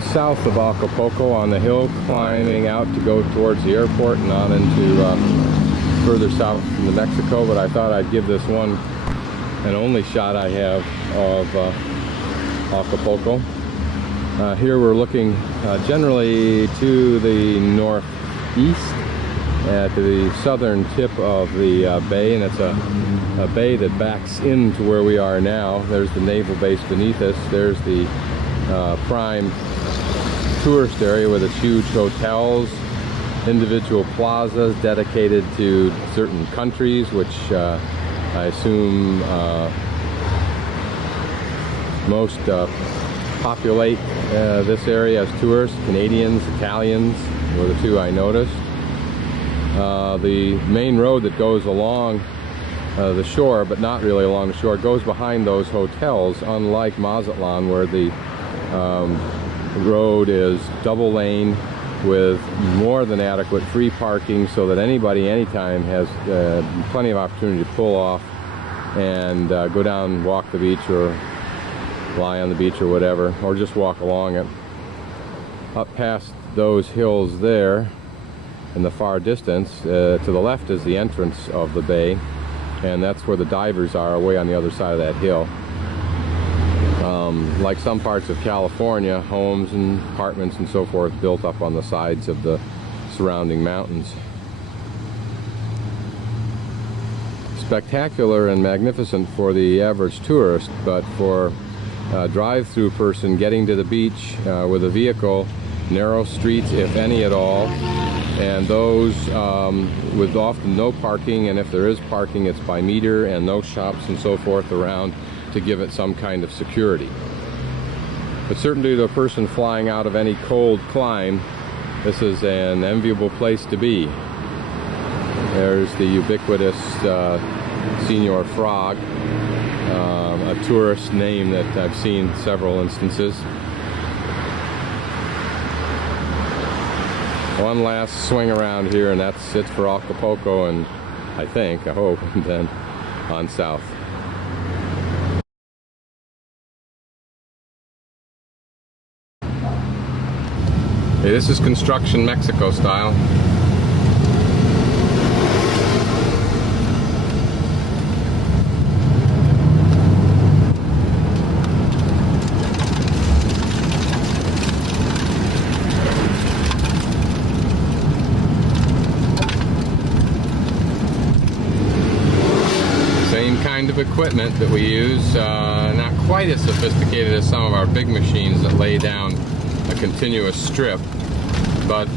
South of Acapulco on the hill, climbing out to go towards the airport and on into further south into Mexico. But I thought I'd give this one and only shot I have of Acapulco. Here we're looking generally to the northeast at the southern tip of the bay, and it's a bay that backs into where we are now. There's the naval base beneath us. There's the prime tourist area with its huge hotels, individual plazas dedicated to certain countries, which I assume most populate this area as tourists. Canadians, Italians were the two I noticed. The main road that goes along the shore, but not really along the shore, goes behind those hotels, unlike Mazatlan, where the road is double lane with more than adequate free parking, so that anybody anytime has plenty of opportunity to pull off and go down, walk the beach, or lie on the beach, or whatever, or just walk along it. Up past those hills there in the far distance, to the left is the entrance of the bay, and that's where the divers are, away on the other side of that hill. Like some parts of California, homes and apartments and so forth built up on the sides of the surrounding mountains. Spectacular and magnificent for the average tourist, but for a drive-through person getting to the beach with a vehicle, narrow streets, if any at all, and those with often no parking, and if there is parking, it's by meter, and no shops and so forth around to give it some kind of security. But certainly to a person flying out of any cold clime, this is an enviable place to be. There's the ubiquitous Senor Frog, a tourist name that I've seen several instances. One last swing around here, and that's it for Acapulco, and I hope, and then on south. Hey, this is construction Mexico style. Same kind of equipment that we use, not quite as sophisticated as some of our big machines that lay down a continuous strip, but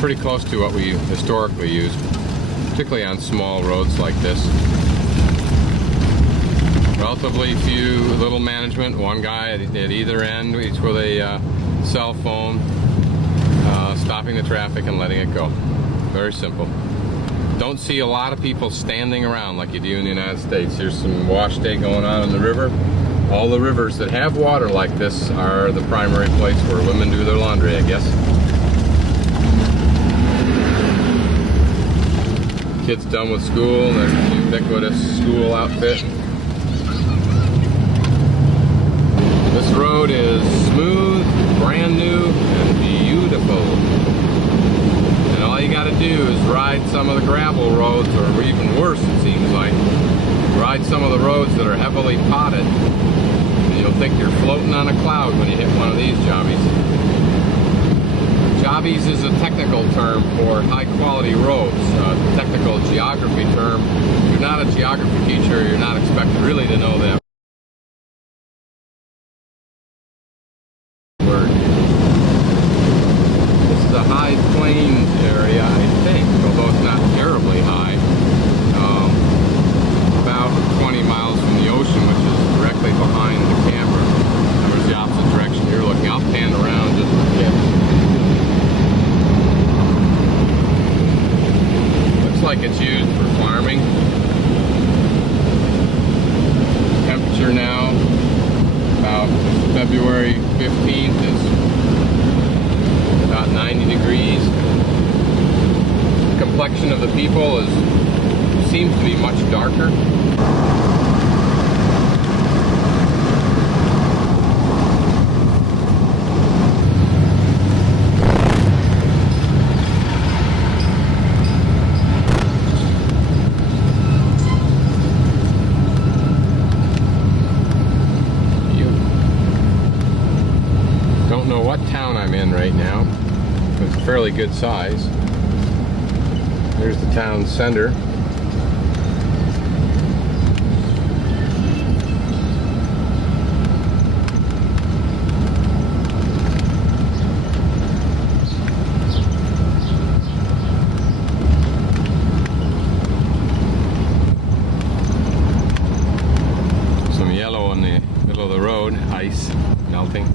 pretty close to what we historically used, particularly on small roads like this. Relatively few, little management, one guy at either end, each with a cell phone, stopping the traffic and letting it go. Very simple. Don't see a lot of people standing around like you do in the United States. Here's some wash day going on in the river. All the rivers that have water like this are the primary place where women do their laundry, I guess. Kids done with school, their ubiquitous school outfit. This road is smooth, brand new, and beautiful. And all you gotta do is ride some of the gravel roads, or even worse it seems like. Ride some of the roads that are heavily potted. You'll think you're floating on a cloud when you hit one of these jobbies. Jobbies is a technical term for high-quality roads, a technical geography term. If you're not a geography teacher, you're not expected really to know that word. This is a high plains area, I think, although it's not terribly high. About 20 miles from the ocean, which is directly behind the camera. There's the opposite direction you're looking. I'll pan around just a bit. Looks like it's used for farming. Temperature now, about February 15th, is about 90 degrees. The complexion of the people seems to be much darker. right now. It's a fairly good size. Here's the town center. Some yellow in the middle of the road, ice melting.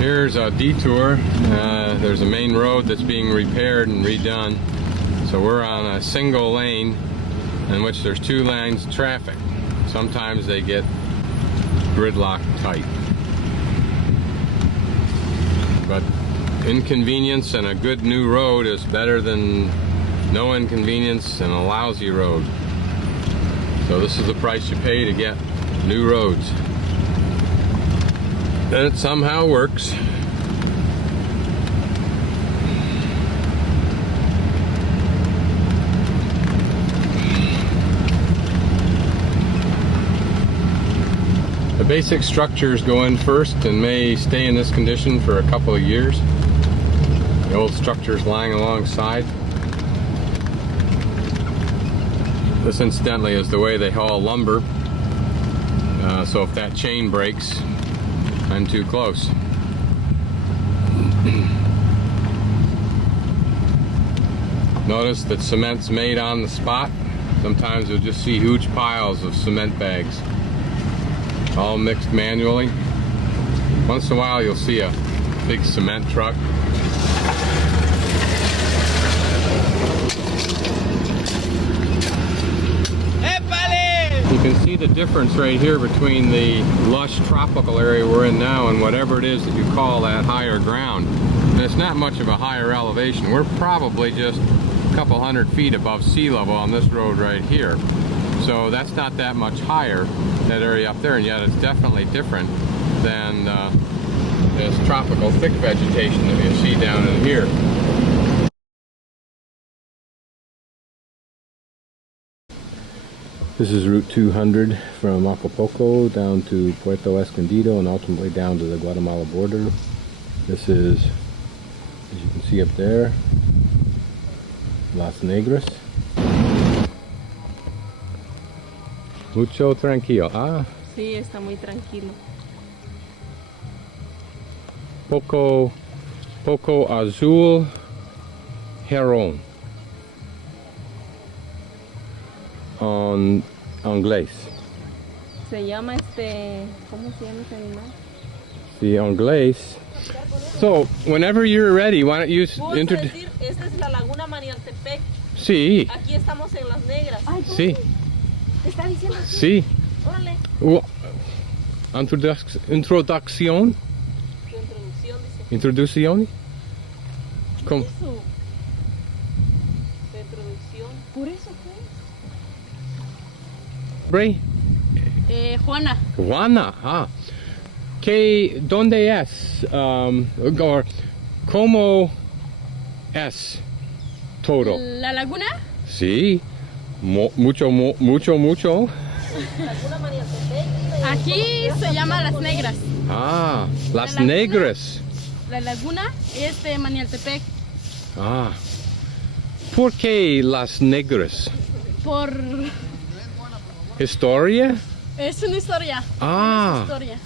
Here's a detour. There's a main road that's being repaired and redone. So we're on a single lane in which there's 2 lanes of traffic. Sometimes they get gridlocked tight. But inconvenience and a good new road is better than no inconvenience and a lousy road. So this is the price you pay to get new roads. And it somehow works. The basic structures go in first and may stay in this condition for a couple of years. The old structures lying alongside. This incidentally is the way they haul lumber. So if that chain breaks, I'm too close. Notice that cement's made on the spot. Sometimes you'll just see huge piles of cement bags, all mixed manually. Once in a while you'll see a big cement truck. You can see the difference right here between the lush tropical area we're in now and whatever it is that you call that higher ground. And it's not much of a higher elevation. We're probably just a couple hundred feet above sea level on this road right here. So that's not that much higher, that area up there, and yet it's definitely different than this tropical thick vegetation that you see down in here. This is Route 200 from Acapulco down to Puerto Escondido and ultimately down to the Guatemala border. This is, as you can see up there, Las Negras. Mucho tranquilo. Ah. Sí, está muy tranquilo. Poco azul heron. En inglés. Se llama ¿cómo se llama ese animal? Sí, inglés. So, whenever you're ready, why don't you introduce? Esta es la laguna Manialtepec. Sí. Aquí estamos en Las Negras. Ay, Sí. ¿Te está diciendo así? Sí. Órale. Introducción. Tu introducción dice. Introducción. ¿Cómo? Eso. Tu introducción. ¿Por eso qué? Bray. Juana. Juana. Ah. ¿Dónde es? Or ¿cómo es todo? ¿La laguna? Sí. Mucho. Laguna Manialtepec. Aquí se llama Las Negras. Ah, Las La laguna, Negras. La laguna es de Manialtepec. Ah. ¿Por qué Las Negras? Por... ¿Historia? Es una historia. Ah. Es una historia.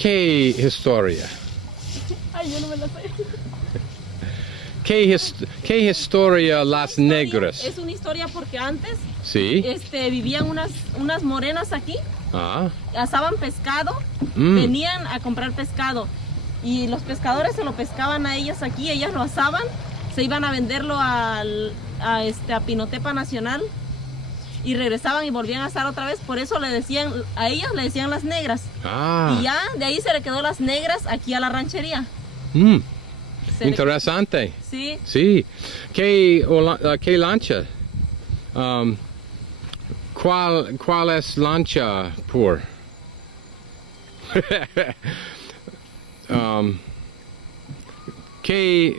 ¿Qué historia? Ay, yo no me la sé. ¿Qué historia Las Negras? Es una historia porque antes Sí. vivían unas morenas aquí, Ah. asaban pescado, venían a comprar pescado y los pescadores se lo pescaban a ellas aquí, ellas lo asaban, se iban a venderlo a Pinotepa Nacional y regresaban y volvían a asar otra vez, por eso a ellas le decían Las Negras. Ah. Y ya de ahí se le quedó Las Negras aquí a la ranchería. Interesante. Sí. Sí. ¿Qué lancha? ¿Cuál es lancha por? ¿Qué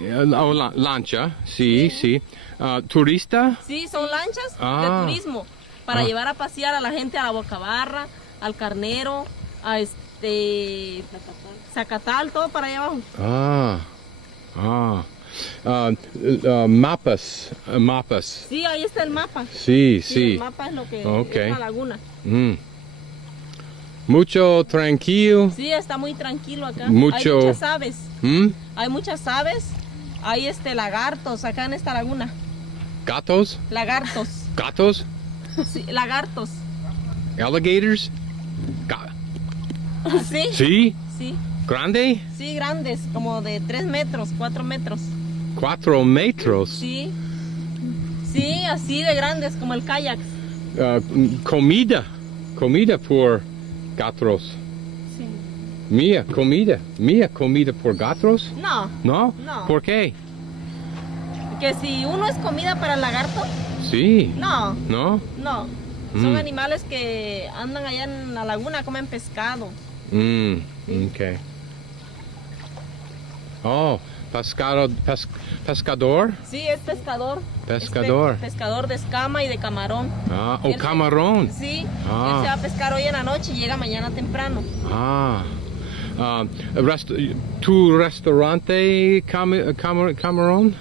lancha? Sí, sí. ¿Turista? Sí, son lanchas de turismo para llevar a pasear a la gente a la Bocabarra, al Carnero, a Zacatal, todo para allá abajo. Mapas. Sí, ahí está el mapa. Sí, sí. El mapa es lo que Okay. es la laguna. Mucho tranquilo. Sí, está muy tranquilo acá. Mucho. Hay muchas aves. Hay muchas aves. Hay lagartos acá en esta laguna. Gatos. Lagartos. Gatos. Sí, lagartos. Alligators. Sí. Sí. Sí. Grande. Sí, grandes, como de 3 metros, 4 metros. 4 metros. Sí. Sí, así de grandes, como el kayak. Comida por gatos. Sí. Mía comida por gatos. No. ¿No? No. ¿Por qué? Que si uno es comida para el lagarto. Sí. No. ¿No? No. Son animales que andan allá en la laguna, comen pescado. Okay. Oh, pescador. Sí, es pescador. Pescador. Pescador de escama y de camarón. Camarón. Sí. Él se va a pescar hoy en la noche y llega mañana temprano. ¿Tu restaurante camarón?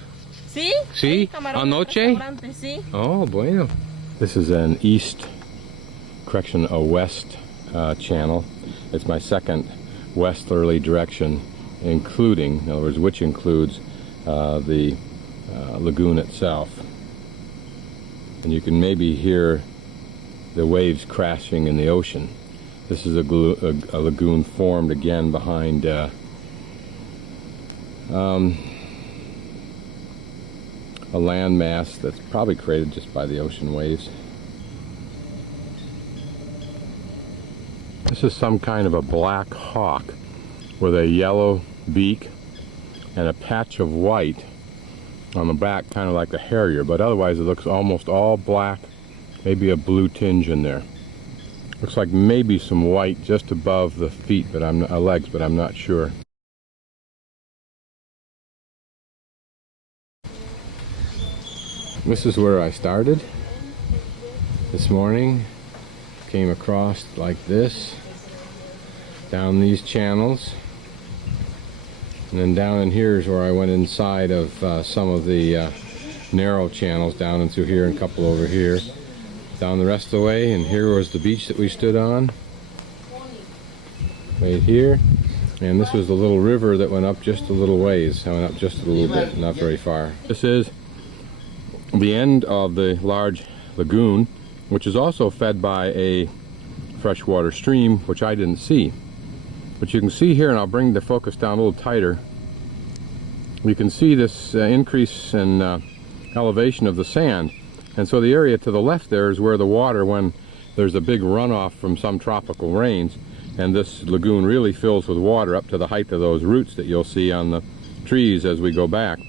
Sí. Sí. Camarón ¿Anoche? Sí. Oh, bueno. This is an a west channel. It's my second westerly direction, including, in other words, which includes the lagoon itself. And you can maybe hear the waves crashing in the ocean. This is a lagoon formed again behind a landmass that's probably created just by the ocean waves. This is some kind of a black hawk with a yellow beak and a patch of white on the back, kind of like a harrier, but otherwise it looks almost all black, maybe a blue tinge in there. Looks like maybe some white just above the feet, but legs, but I'm not sure. This is where I started this morning. Came across like this, down these channels, and then down in here is where I went inside of some of the narrow channels, down into here and a couple over here, down the rest of the way, and here was the beach that we stood on, right here, and this was the little river that went up just a little ways. I went up just a little bit, not very far. This is the end of the large lagoon, which is also fed by a freshwater stream, which I didn't see. But you can see here, and I'll bring the focus down a little tighter, you can see this increase in elevation of the sand. And so the area to the left there is where the water, when there's a big runoff from some tropical rains, and this lagoon really fills with water up to the height of those roots that you'll see on the trees as we go back.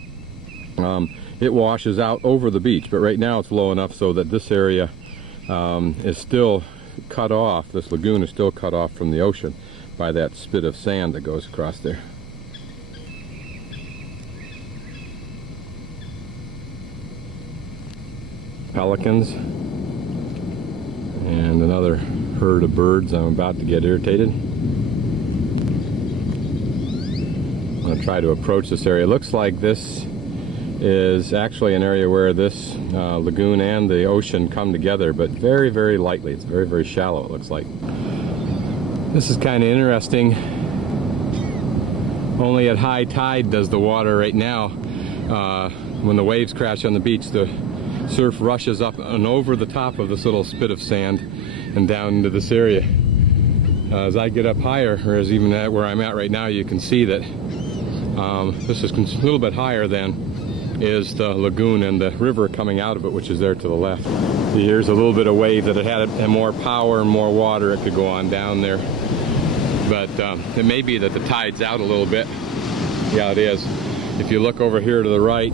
It washes out over the beach, but right now it's low enough so that this area is still cut off. This lagoon is still cut off from the ocean by that spit of sand that goes across there. Pelicans and another herd of birds. I'm about to get irritated. I'm going to try to approach this area. It looks like this is actually an area where this lagoon and the ocean come together, but very, very lightly. It's very, very shallow, it looks like. This is kind of interesting. Only at high tide does the water right now. When the waves crash on the beach, the surf rushes up and over the top of this little spit of sand and down into this area. As I get up higher, or as even at where I'm at right now, you can see that this is a little bit higher than is the lagoon and the river coming out of it, which is there to the left. Here's a little bit of wave that it had more power and more water, it could go on down there. But it may be that the tide's out a little bit. Yeah, it is. If you look over here to the right,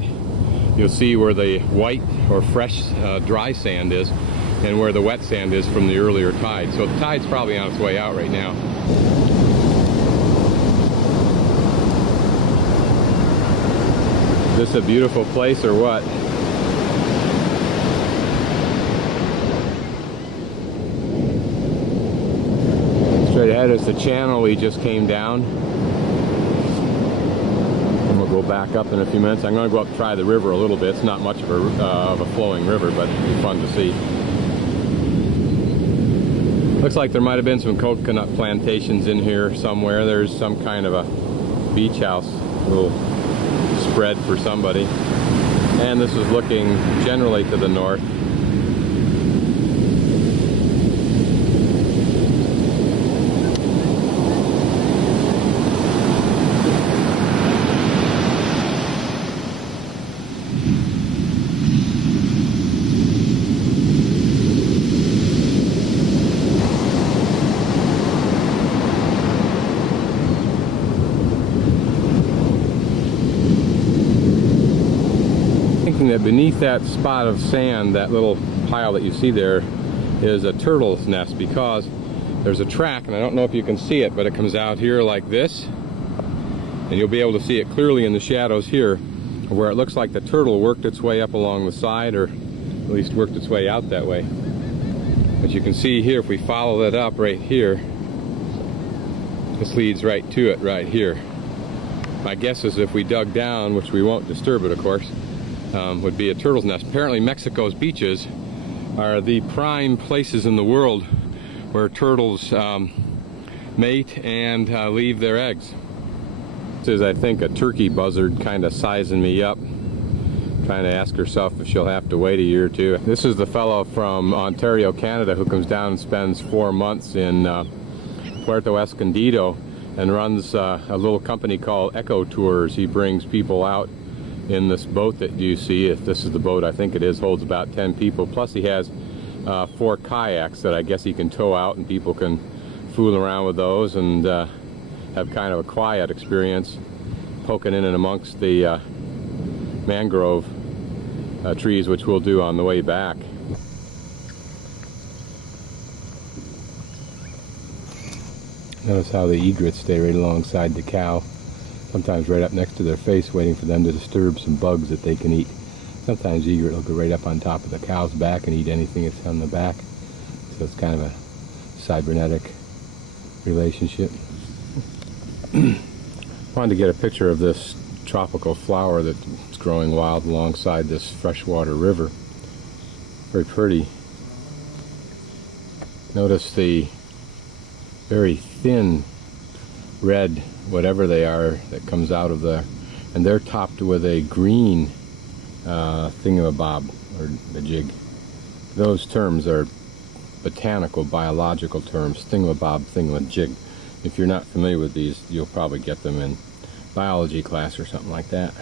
you'll see where the white or fresh dry sand is and where the wet sand is from the earlier tide. So the tide's probably on its way out right now. Is this a beautiful place or what? Straight ahead is the channel we just came down. And we'll go back up in a few minutes. I'm going to go up and try the river a little bit. It's not much of a flowing river, but it'll be fun to see. Looks like there might have been some coconut plantations in here somewhere. There's some kind of a beach house, a little spread for somebody. And this is looking generally to the north. That beneath that spot of sand, that little pile that you see there, is a turtle's nest, because there's a track, and I don't know if you can see it, but it comes out here like this, and you'll be able to see it clearly in the shadows here, where it looks like the turtle worked its way up along the side, or at least worked its way out that way. But you can see here, if we follow that up right here, this leads right to it right here. My guess is if we dug down, which we won't disturb it of course, would be a turtle's nest. Apparently Mexico's beaches are the prime places in the world where turtles mate and leave their eggs. This is, I think, a turkey buzzard kind of sizing me up, trying to ask herself if she'll have to wait a year or two. This is the fellow from Ontario, Canada, who comes down and spends 4 months in Puerto Escondido and runs a little company called Eco Tours. He brings people out in this boat that you see. If this is the boat, I think it is, holds about 10 people. Plus he has 4 kayaks that I guess he can tow out, and people can fool around with those and have kind of a quiet experience poking in and amongst the mangrove trees, which we'll do on the way back. Notice how the egrets stay right alongside the cow, sometimes right up next to their face, waiting for them to disturb some bugs that they can eat. Sometimes the egret will go right up on top of the cow's back and eat anything that's on the back. So it's kind of a cybernetic relationship. Wanted to get a picture of this tropical flower that's growing wild alongside this freshwater river. Very pretty. Notice the very thin red, whatever they are, that comes out of there, and they're topped with a green thingamabob or a jig. Those terms are botanical, biological terms: thingamabob, thingamajig. If you're not familiar with these, you'll probably get them in biology class or something like that.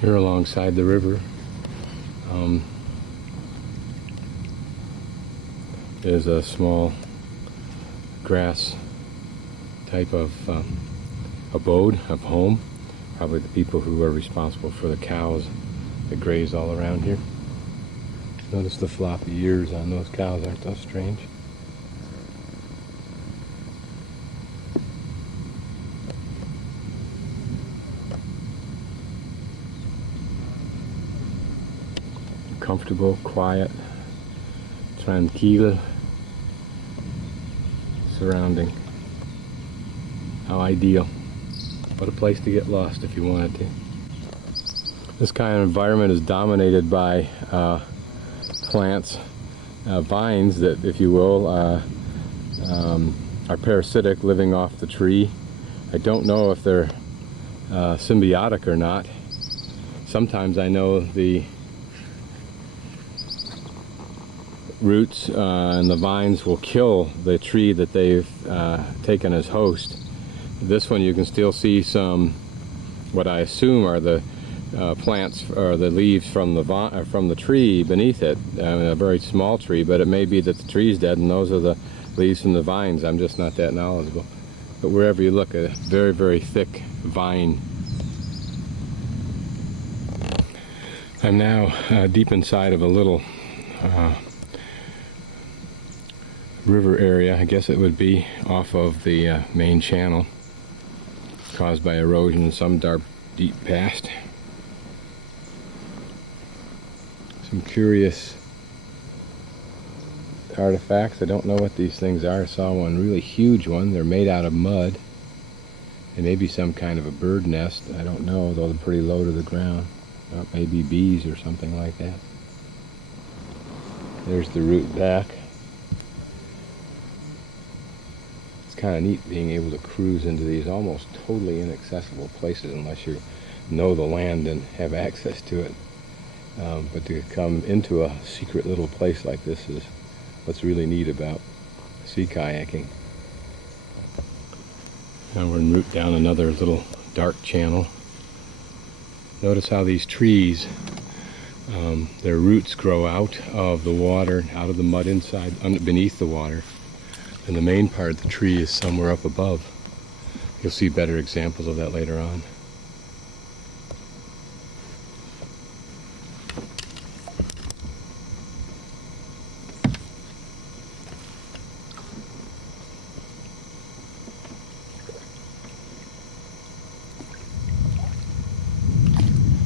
Here alongside the river is a small grass type of abode, of home. Probably the people who are responsible for the cows that graze all around here. Notice the floppy ears on those cows, aren't those strange? Comfortable, quiet, tranquil surrounding. How ideal. What a place to get lost if you wanted to. This kind of environment is dominated by plants, vines that, if you will, are parasitic, living off the tree. I don't know if they're symbiotic or not. Sometimes I know the roots and the vines will kill the tree that they've taken as host. This one you can still see some, what I assume are the plants or the leaves from the tree beneath it. I mean, a very small tree, but it may be that the tree's dead and those are the leaves from the vines. I'm just not that knowledgeable. But wherever you look, a very, very thick vine. I'm now deep inside of a little river area. I guess it would be off of the main channel, caused by erosion in some dark, deep past. Some curious artifacts. I don't know what these things are. I saw one really huge one. They're made out of mud. They may be some kind of a bird nest. I don't know, though they're pretty low to the ground. Maybe bees or something like that. There's the root back. It's kind of neat being able to cruise into these almost totally inaccessible places unless you know the land and have access to it. But to come into a secret little place like this is what's really neat about sea kayaking. Now we're en route down another little dark channel. Notice how these trees, their roots grow out of the water, out of the mud inside, beneath the water. And the main part of the tree is somewhere up above. You'll see better examples of that later on.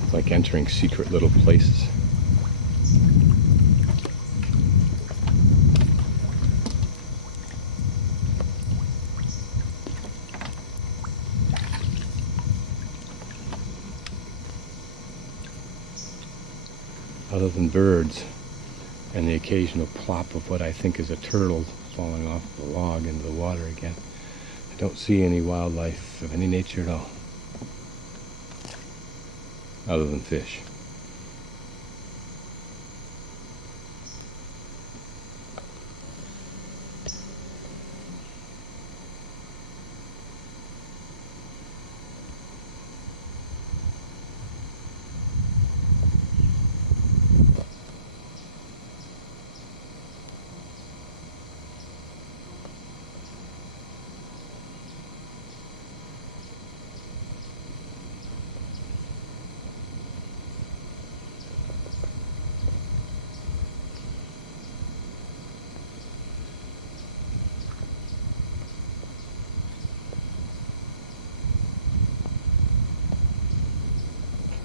It's like entering secret little places. Other than birds and the occasional plop of what I think is a turtle falling off the log into the water again, I don't see any wildlife of any nature at all, other than fish.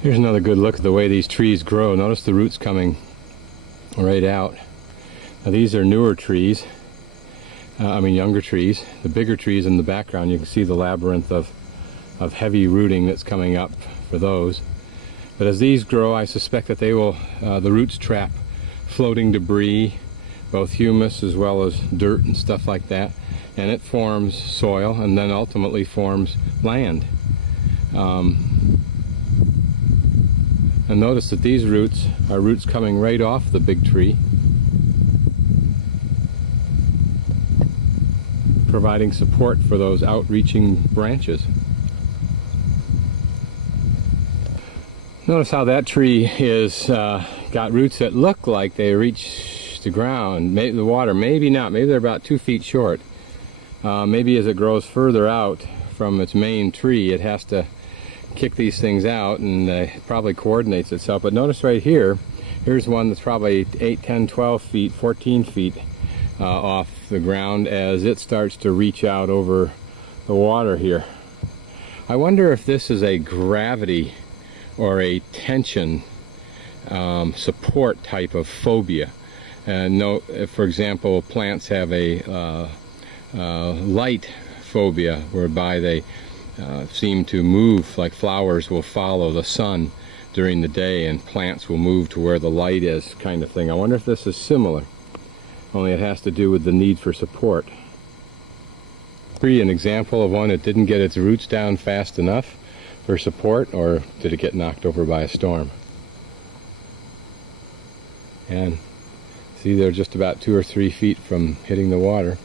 Here's another good look at the way these trees grow. Notice the roots coming right out. Now these are newer trees, younger trees. The bigger trees in the background, you can see the labyrinth of heavy rooting that's coming up for those. But as these grow, I suspect that they will, the roots trap floating debris, both humus as well as dirt and stuff like that, and it forms soil and then ultimately forms land. And notice that these roots are roots coming right off the big tree, providing support for those outreaching branches. Notice how that tree is got roots that look like they reach the ground, maybe the water, maybe not, maybe they're about 2 feet short. Maybe as it grows further out from its main tree, it has to kick these things out, and it probably coordinates itself. But notice right here, here's one that's probably 8, 10, 12 feet, 14 feet off the ground as it starts to reach out over the water here. I wonder if this is a gravity or a tension support type of phobia. Note, for example, plants have a light phobia, whereby they seem to move, like flowers will follow the sun during the day and plants will move to where the light is, kind of thing. I wonder if this is similar, only it has to do with the need for support. An example of one that didn't get its roots down fast enough for support, or did it get knocked over by a storm? And see, they're just about 2 or 3 feet from hitting the water.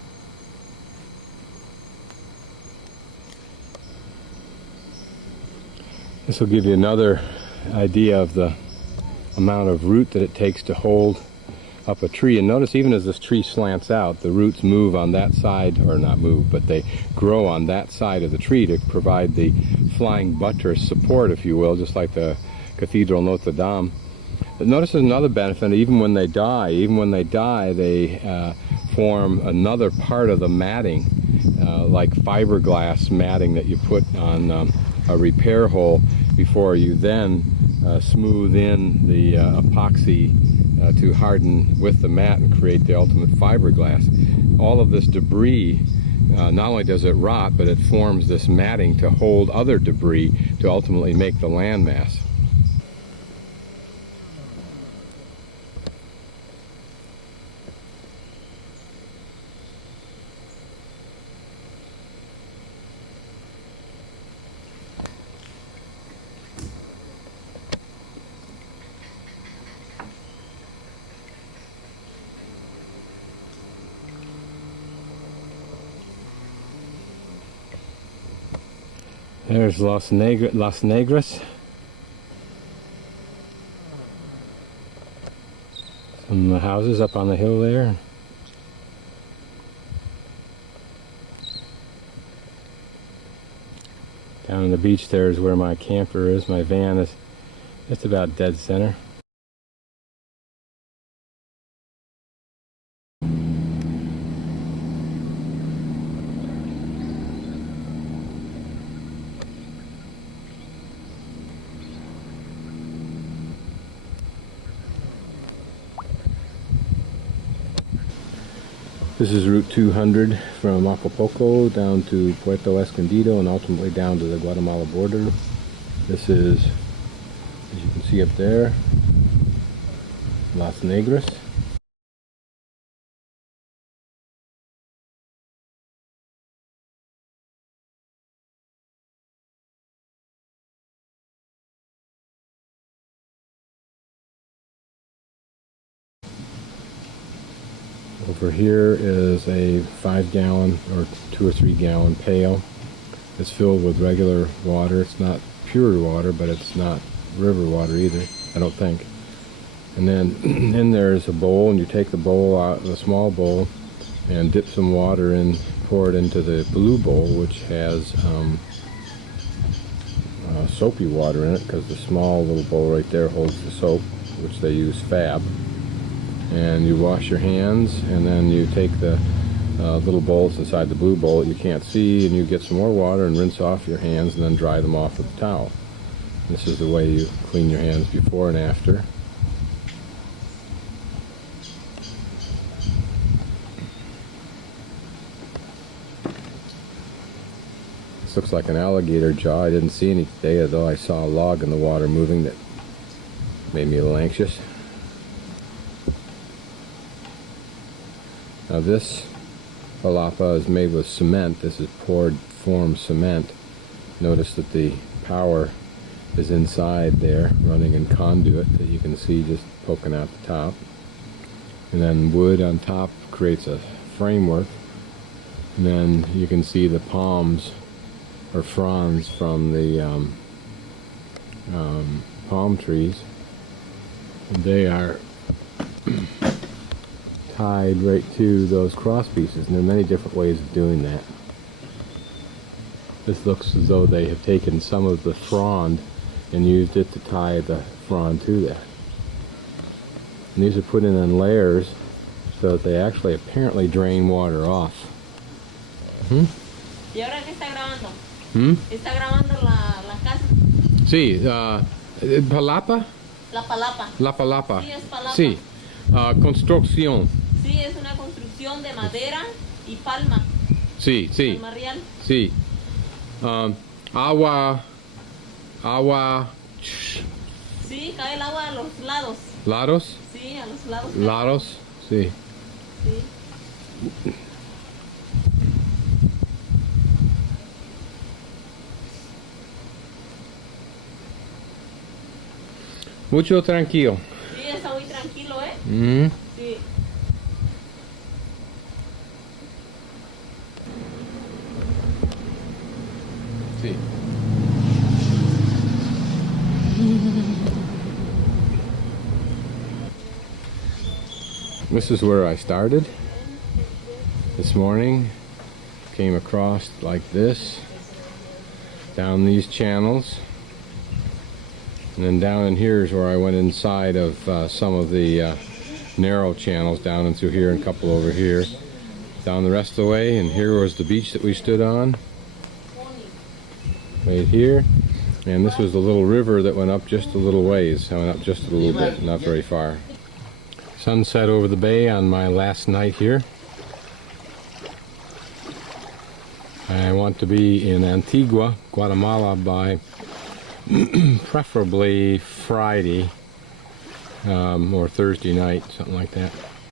This will give you another idea of the amount of root that it takes to hold up a tree. And notice even as this tree slants out, the roots move on that side, or not move, but they grow on that side of the tree to provide the flying buttress support, if you will, just like the Cathedral Notre Dame. But notice there's another benefit. Even when they die, they form another part of the matting, like fiberglass matting that you put on a repair hole before you then smooth in the epoxy to harden with the mat and create the ultimate fiberglass. All of this debris, not only does it rot, but it forms this matting to hold other debris to ultimately make the landmass. There's Las Negras. Some houses up on the hill there. Down on the beach there is where my camper is. My van is just about dead center. This is Route 200 from Acapulco down to Puerto Escondido and ultimately down to the Guatemala border. This is, as you can see up there, Las Negras. Over here is a 5-gallon or 2 or 3 gallon pail. It's filled with regular water. It's not pure water, but it's not river water either, I don't think. And then in there is a bowl, and you take the bowl out, the small bowl, and dip some water in, pour it into the blue bowl, which has soapy water in it, because the small little bowl right there holds the soap, which they use Fab. And you wash your hands, and then you take the little bowls inside the blue bowl that you can't see, and you get some more water and rinse off your hands and then dry them off with a towel. This is the way you clean your hands before and after. This looks like an alligator jaw. I didn't see any today, although I saw a log in the water moving that made me a little anxious. Now this palapa is made with cement. This is poured form cement. Notice that the power is inside there, running in conduit that you can see just poking out the top. And then wood on top creates a framework. And then you can see the palms or fronds from the palm trees. And they are tied right to those cross pieces, and there are many different ways of doing that. This looks as though they have taken some of the frond and used it to tie the frond to that. And these are put in layers so that they actually apparently drain water off. ¿Y ahora qué está grabando? ¿Está grabando la casa? Sí, palapa? La palapa. La palapa. Sí, es palapa. Sí, construcción. Sí, es una construcción de madera y palma. Sí, sí. Palmarreal. Sí. Agua. Sí, cae el agua a los lados. ¿Lados? Sí, a los lados. Lados, sí. Sí. Mucho tranquilo. Sí, está muy tranquilo, ¿eh? Sí. Sí. This is where I started this morning. Came across like this, down these channels, and then down in here is where I went inside of some of the narrow channels, down and through here and a couple over here, down the rest of the way. And here was the beach that we stood on, right here. And this was the little river that went up just a little ways. I went up just a little bit, not very far. Sunset over the bay on my last night here. I want to be in Antigua, Guatemala by preferably Friday or Thursday night, something like that.